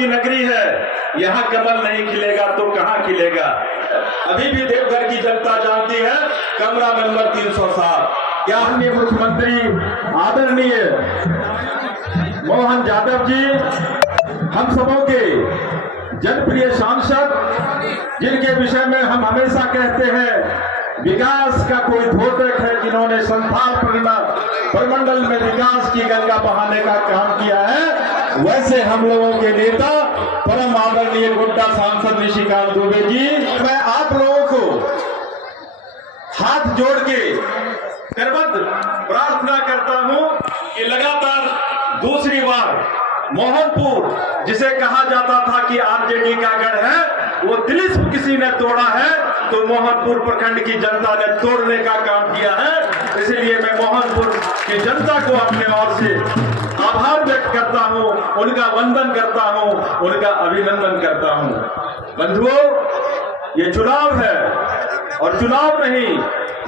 की नगरी है, यहाँ कमल नहीं खिलेगा तो कहाँ खिलेगा। अभी भी देवघर की जनता जानती है कमरा नंबर 307। क्या माननीय मुख्यमंत्री आदरणीय मोहन यादव जी, हम सबों के जनप्रिय सांसद, जिनके विषय में हम हमेशा कहते हैं विकास का कोई द्योतक है, जिन्होंने संथाल प्रमंडल में विकास की गंगा बहाने का काम किया है, वैसे हम लोगों के नेता परम आदरणीय गोड्डा सांसद निशिकांत दुबे जी, मैं आप लोगों को हाथ जोड़ के करबद्ध प्रार्थना करता हूं कि लगातार दूसरी बार मोहनपुर, जिसे कहा जाता था कि आरजेडी का गढ़ है, वो तिलिस्म किसी ने तोड़ा है तो मोहनपुर प्रखंड की जनता ने तोड़ने का काम किया है। इसलिए मैं मोहनपुर की जनता को अपने ओर से आभार व्यक्त करता हूं, उनका वंदन करता हूं, उनका अभिनंदन करता हूं। बंधुओं, ये चुनाव है और चुनाव नहीं,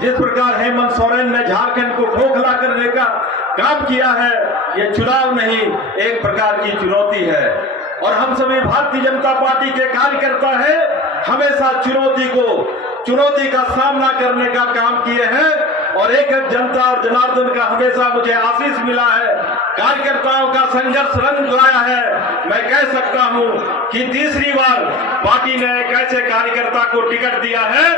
जिस प्रकार हेमंत सोरेन ने झारखंड को खोखला करने का काम किया है, ये चुनाव नहीं, एक प्रकार की चुनौती है। और हम सभी भारतीय जनता पार्टी के कार्यकर्ता हैं, हमेशा चुनौती का सामना करने का काम किए हैं और एक जनता और जनार्दन का हमेशा मुझे आशीष मिला है, कार्यकर्ताओं का संघर्ष रंग लाया है। मैं कह सकता हूं कि तीसरी बार पार्टी ने एक ऐसे कार्यकर्ता को टिकट दिया है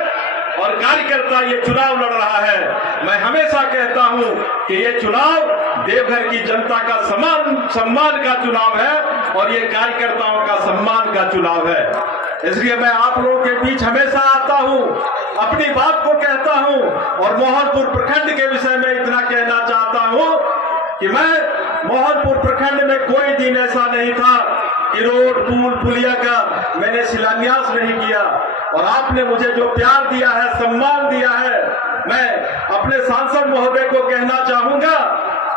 और कार्यकर्ता ये चुनाव लड़ रहा है। मैं हमेशा कहता हूं कि ये चुनाव देवघर की जनता का सम्मान का चुनाव है और ये कार्यकर्ताओं का सम्मान का चुनाव है। इसलिए मैं आप लोगों के बीच हमेशा आता हूं, अपनी बात को कहता हूं और मोहनपुर प्रखंड के विषय में इतना कहना चाहता हूं कि मैं मोहनपुर प्रखंड में कोई दिन ऐसा नहीं था कि रोड पुल पुलिया का मैंने शिलान्यास नहीं किया। और आपने मुझे जो प्यार दिया है, सम्मान दिया है, मैं अपने सांसद महोदय को कहना चाहूंगा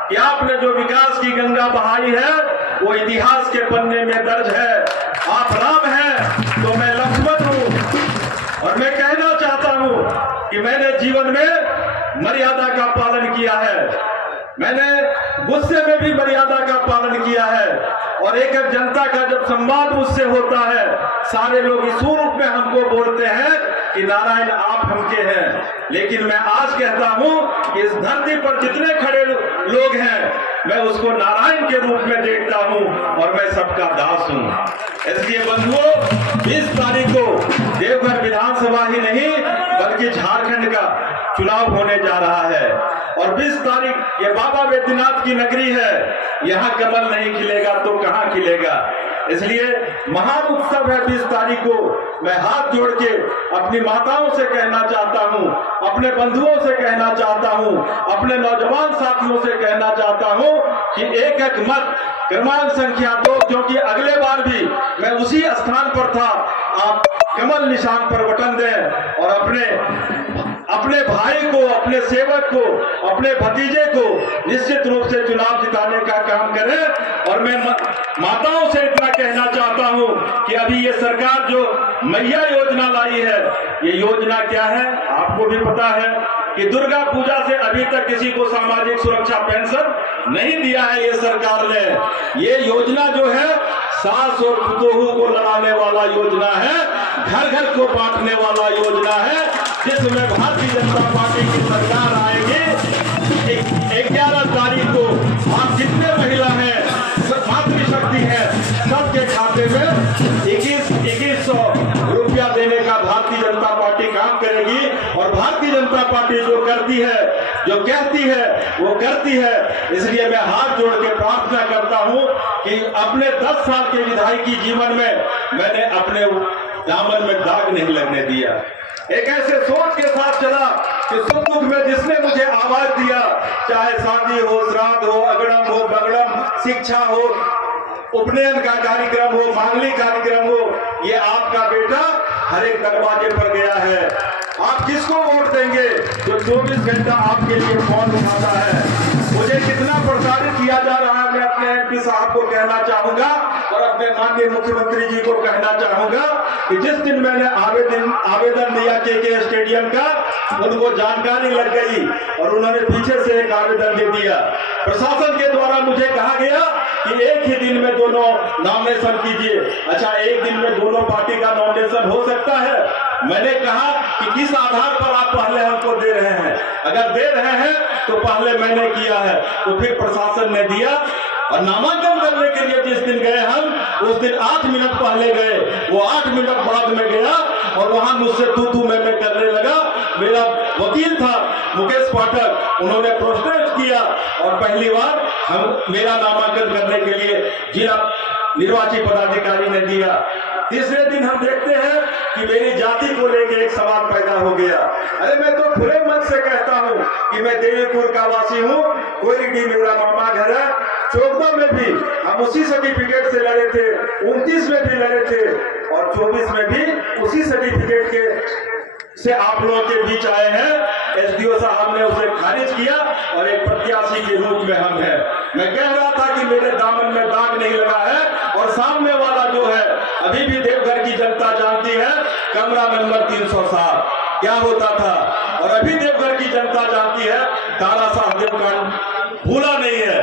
कि आपने जो विकास की गंगा बहाई है वो इतिहास के पन्ने में दर्ज है। आप राम हैं तो मैं लक्ष्मण हूं। और मैं कहना चाहता हूं कि मैंने जीवन में मर्यादा का पालन किया है, मैंने गुस्से में भी मर्यादा का पालन किया है और एक जनता का जब संवाद मुझसे होता है, सारे लोग इस रूप में हमको बोलते हैं कि नारायण आप हमके हैं। लेकिन मैं आज कहता हूं कि इस धरती पर जितने खड़े लोग हैं, मैं उसको नारायण के रूप में देखता हूं और मैं सबका दास हूं। इसलिए बंधुओं, 20 तारीख को देवघर विधानसभा ही नहीं बल्कि झारखंड का चुनाव होने जा रहा है और 20 तारीख ये बाबा बैद्यनाथ की नगरी है, यहाँ कमल नहीं खिलेगा तो कहाँ खिलेगा। इसलिए महान उत्सव है 20 तारीख को। मैं हाथ जोड़ के अपनी माताओं से कहना चाहता हूं, अपने बंधुओं से कहना चाहता हूं, अपने नौजवान साथियों से कहना चाहता हूं कि एक एक मत क्रमांक संख्या 2, क्योंकि अगले बार भी मैं उसी स्थान पर था, आप कमल निशान पर बटन दें और अपने भाई को, अपने सेवक को, अपने भतीजे को निश्चित रूप से चुनाव जिताने का काम करें। और मैं माताओं से इतना कहना चाहता हूं कि अभी ये सरकार जो मैया योजना लाई है, ये योजना क्या है आपको भी पता है कि दुर्गा पूजा से अभी तक किसी को सामाजिक सुरक्षा पेंशन नहीं दिया है ये सरकार ने। ये योजना जो है सास और पुतोहू को लड़ाने वाला योजना है, घर घर को बांटने वाला योजना है, जिसमें भारतीय जनता पार्टी की सरकार आएगी। 11 तारीख को आप जितने महिला हैं, मातृशक्ति है, सबके खाते में 2100 रुपया देने का भारतीय जनता पार्टी काम करेगी। और भारतीय जनता पार्टी जो करती है, जो कहती है, वो करती है। इसलिए मैं हाथ जोड़ के प्रार्थना करता हूं कि अपने 10 साल के विधायकी जीवन में मैंने अपने दामन में दाग नहीं लगने दिया। एक ऐसे सोच के साथ चला कि सुख दुख में जिसने मुझे आवाज दिया, चाहे शादी हो, श्राद्ध हो, अगड़म हो, बगड़म, शिक्षा हो, उपनयन का कार्यक्रम हो, मांगलिक कार्यक्रम हो, ये आपका बेटा हर एक दरवाजे पर गया है। आप किसको वोट देंगे जो 24 घंटा आपके लिए फोन उठाता है? मुझे कितना प्रसारित किया जा रहा है, मैं अपने एमपी साहब को कहना चाहूंगा और अपने माननीय मुख्यमंत्री जी को कहना चाहूंगा कि जिस दिन मैंने आवेदन दिया के स्टेडियम का, उनको जानकारी लग गई और उन्होंने पीछे से एक आवेदन दे दिया। प्रशासन के द्वारा मुझे कहा गया कि एक ही दिन में दोनों नॉमिनेशन कीजिए। अच्छा, एक दिन में दोनों पार्टी का नॉमिनेशन हो सकता है? मैंने कहा कि किस आधार पर आप पहले हमको दे रहे हैं? अगर दे रहे हैं तो पहले मैंने किया है। तो फिर प्रशासन ने दिया, और नामांकन करने के लिए जिस दिन गए हम, उस दिन 8 मिनट पहले गए, वो 8 मिनट बाद में गया और वहां मुझसे तू मैं करने लगा। मेरा वकील था मुकेश पाठक, उन्होंने प्रोटेस्ट किया और पहली बार मेरा नामांकन करने के लिए जिला निर्वाची पदाधिकारी ने दिया। तीसरे दिन हम देखते हैं कि मेरी जाति को लेकर एक सवाल पैदा हो गया। अरे मैं तो खुले मन से कहता हूं कि मैं देवीपुर का वासी हूं, कोयरीडीह मेरा मामा घर है। 14 में भी हम उसी सर्टिफिकेट से लड़े थे, 29 में भी लड़े थे और 24 में भी उसी सर्टिफिकेट के से आप लोगों के बीच आए हैं। एसडीओ साहब ने उसे खारिज किया और एक प्रत्याशी के रूप में हम हैं। मैं कह रहा था कि मेरे दामन में दाग नहीं लगा है, और सामने वाला जो है, अभी भी देवघर की जनता जानती है कमरा नंबर 307 क्या होता था, और अभी देवघर की जनता जानती है तारा साहब देव कांड भूला नहीं है।